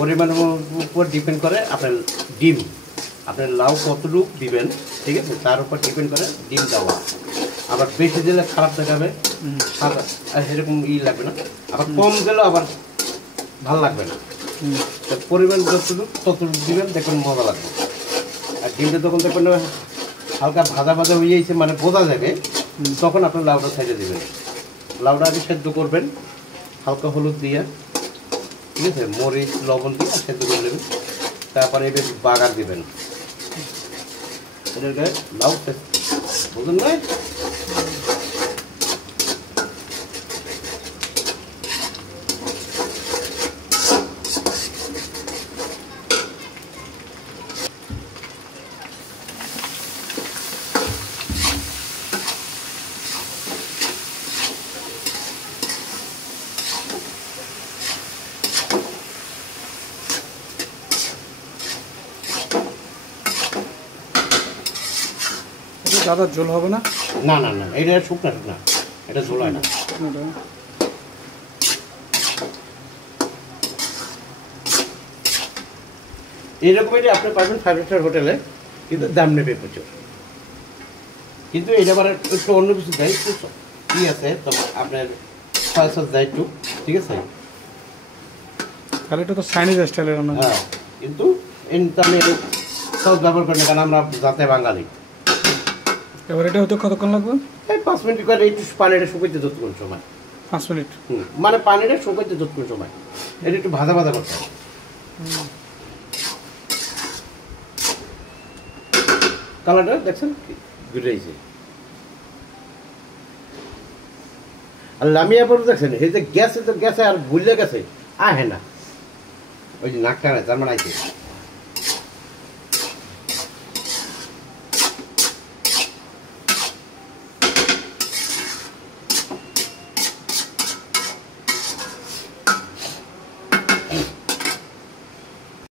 পরিমাণের উপর ডিপেন্ড করে আপনার ডিম, আপনার লাউ কতটুকু দিবেন, ঠিক আছে, তার উপর ডিপেন্ড করে ডিম দেওয়া। আবার বেশি দিলে খারাপ দেখাবে, সাদা সেরকম লাগবে না, আবার কম দিলেও আবার ভালো লাগবে না। পরিমাণ যতটুকু দিবেন দেখবেন মজা লাগবে। আর ডিমটা তখন দেখবেন হালকা ভাজা ভাজা হয়ে যাইছে, মানে বোঝা যাবে, তখন আপনার লাউটা ছেড়ে দেবেন। লাউটা আগে সেদ্ধ করবেন হালকা হলুদ দিয়ে, ঠিক আছে, মরিচ লবণ দিয়ে সেদ্ধ করে নেবেন। তারপরে এবার বাগার দেবেন, এটার গায়ে লাউ বুঝুন না। দাদা ঝোল হবে না? না না না, এটা শুকনা শুকনা, এটা ঝোল হয় না। এরকমই আপনি পাবেন 5 স্টার হোটেলে, কিন্তু দাম নেবে প্রচুর। কিন্তু এটা আবার একটু অন্য কিছু দেয়, একটু কি আছে তো আপনার সয়া সস দেয় একটু, ঠিক আছে। তাহলে এটা তো চাইনিজ স্টাইলের রান্না। হ্যাঁ, কিন্তু আমি সস ব্যবহার করি না, কারণ আমরা যাতে বাঙালি। এবার এটা হতে কতক্ষণ লাগবে? এই 5 মিনিট করে একটু পানিটা শুকাইতে যতক্ষণ সময়। 5 মিনিট? মানে পানিটা শুকাইতে যতক্ষণ সময়, এটা একটু ভাজা ভাজা করতে হবে। কালারটা দেখছেন ঘুরেছে। আর লামিয়া পরে দেখছেন এই যে গ্যাসে, তো গ্যাসে আর গুলে গেছে, আহে না, ওই যে নাকটা জার্মান আইছে।